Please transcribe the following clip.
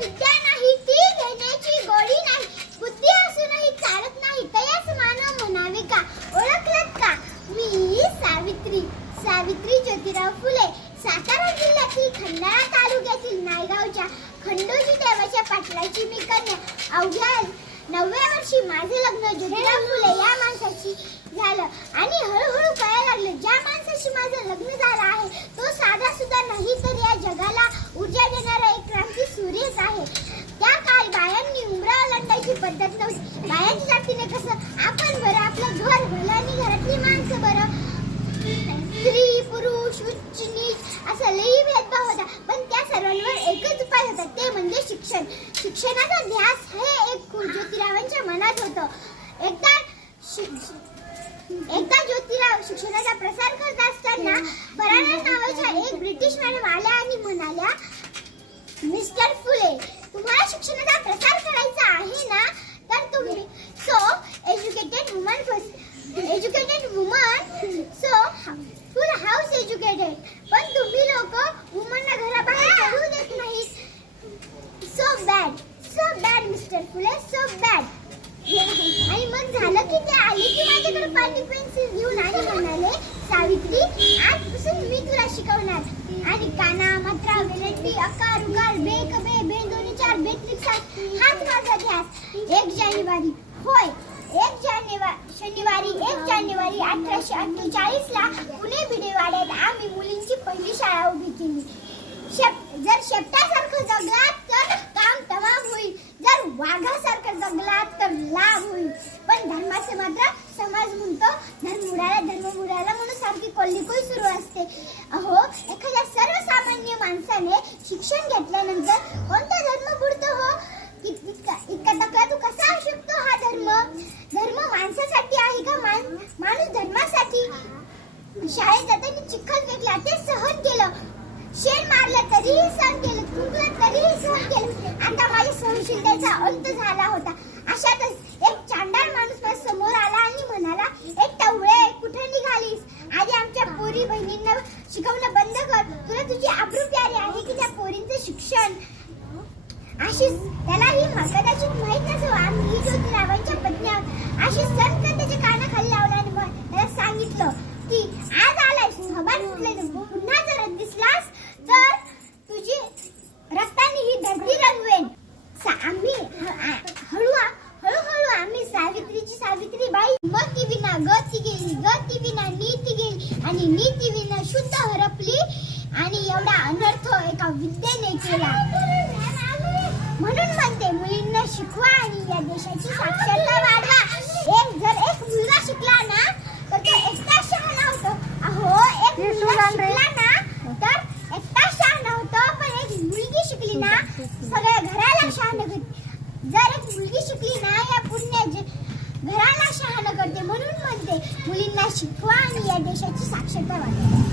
विद्या नाही ती घेण्याची गोडी नाही. बुद्धी असूनही चालत नाही तयास मानव म्हणावे का? ओळखलत का? मी सावित्री सावित्री ज्योतिराव फुले. सातारा जिल्ह्यातील खंडाळा तालुक्यातील नायगावच्या खंडोजी देवाच्या पाटलाची मी कन्या. अवघ्या नवव्या वर्षी माझे लग्न ज्योतिराव फुले या माणसाशी झालं आणि हळूहळू कळायला लागलं ज्या माणसाशी माझं लग्न झालं आहे तो साधा सुद्धा नाही तर या जगाला ऊर्जा देणारा एक क्रांती सूर्यच आहे त्या काळी बायांनी उमरा ओलांडायची पद्धत नव्हती पद्धतीने कसं आपण बरं आपलं घर भलं आणि घरातली माणसं बरं. स्त्री पुरुष उच्च नीच असा लई भेदभाव होता. पण त्या सर्वांवर एकच उपाय होता ते म्हणजे शिक्षण. शिक्षणाचा ध्यास हे एक ज्योतिरावांच्या मनात होतं. एकदा एकदा ज्योतिराव शिक्षणाचा प्रसार करत असताना पराणा नावाच्या एक ब्रिटिश मॅडम आल्या आणि म्हणाल्या मिस्टर फुले तुम्हाला शिक्षणाचा प्रसार करायचा आहे ना तर तुम्ही so educated woman first educated woman so full house educated पण तुम्ही लोक वुमनना घराबाहेर पडू देत नाहीत so bad so bad mister Phule so bad आणि मग झालं की ते आले की माझ्याकडे पाटी पेन्सिल घेऊन आणि म्हणाले सावित्री आजपासून मी तुला शिकवणार. आणि काना मात्रा वेलंटी अकार उकार बे कबे बे दोन्ही चार बे त्रिकसात हाच माझा ध्यास एक जानेवारी होय एक जानेवारी शनिवारी एक जानेवारी अठराशे अठ्ठेचाळीस ला पुणे भिडेवाड्यात आम्ही मुलींची पहिली शाळा उभी केली. शेप जर शेपटासारखं जगलात तर काम तमाम होईल. जर वाघासारखं लाभ होईल. पण धर्माचे मात्र समाज म्हणतो धर्म उडाला धर्म उडाला म्हणून सारखी कोल्लीकोई सुरू असते. अहो एखाद्या सर्वसामान्य माणसाने शिक्षण घेतल्यानंतर कोणता धर्म बुडतो हो? इतका इतका तू कसा असू शकतो हा धर्म? धर्म माणसासाठी आहे का मान माणूस धर्मासाठी? शाळेत जाताना चिखल फेकला ते सहन केलं. शेण मारलं तरीही सहन केलं थुंकलं तरीही सहन केलं. आता माझ्या सहनशीलतेचा अंत झाला होता अशातच एक चांडाळ माणूस माझ्यासमोर आला आणि म्हणाला एक टवळे कुठे निघालीस आधी आमच्या पोरी बहिणींना शिकवणं बंद कर तुला तुझी आबरू प्यारी आहे की त्या पोरींचं शिक्षण. आशिष त्यालाही म- कदाचित माहीत नसावं आम्ही ज्योतिरावांच्या पत्नी आहोत आशिष सटकन त्याच्या कानाखाली लावला आणि त्याला सांगितलं की आज आलाय थोबाड फुटले पुन्हा जर दिसलास तर तुझी रक्ताने ही धरती रंगवेन. आम्ही हळू हळूहळू आम्ही सावित्रीची सावित्री बाई. मती विना गती गेली गती विना नीती गेली आणि नीती विना शुद्ध हरपली. आणि एवढा अनर्थ एका विद्येने केला? म्हणून म्हणते मुलींना शिकवा आणि या देशाची साक्षरता वाढवा. एक जर एक मुलगा शिकला ना तर तो एकटा शहाणा होतो. अहो एक मुलगा शिकला ना तर एकटा शहाणा होतो. पण एक मुलगी शिकली ना सगळ्या घराला शहाणं करते जर एक मुलगी शिकली ना या पुण्य घराला शहाणं करते. म्हणून म्हणते मुलींना शिकवा आणि या देशाची साक्षरता वाढवा.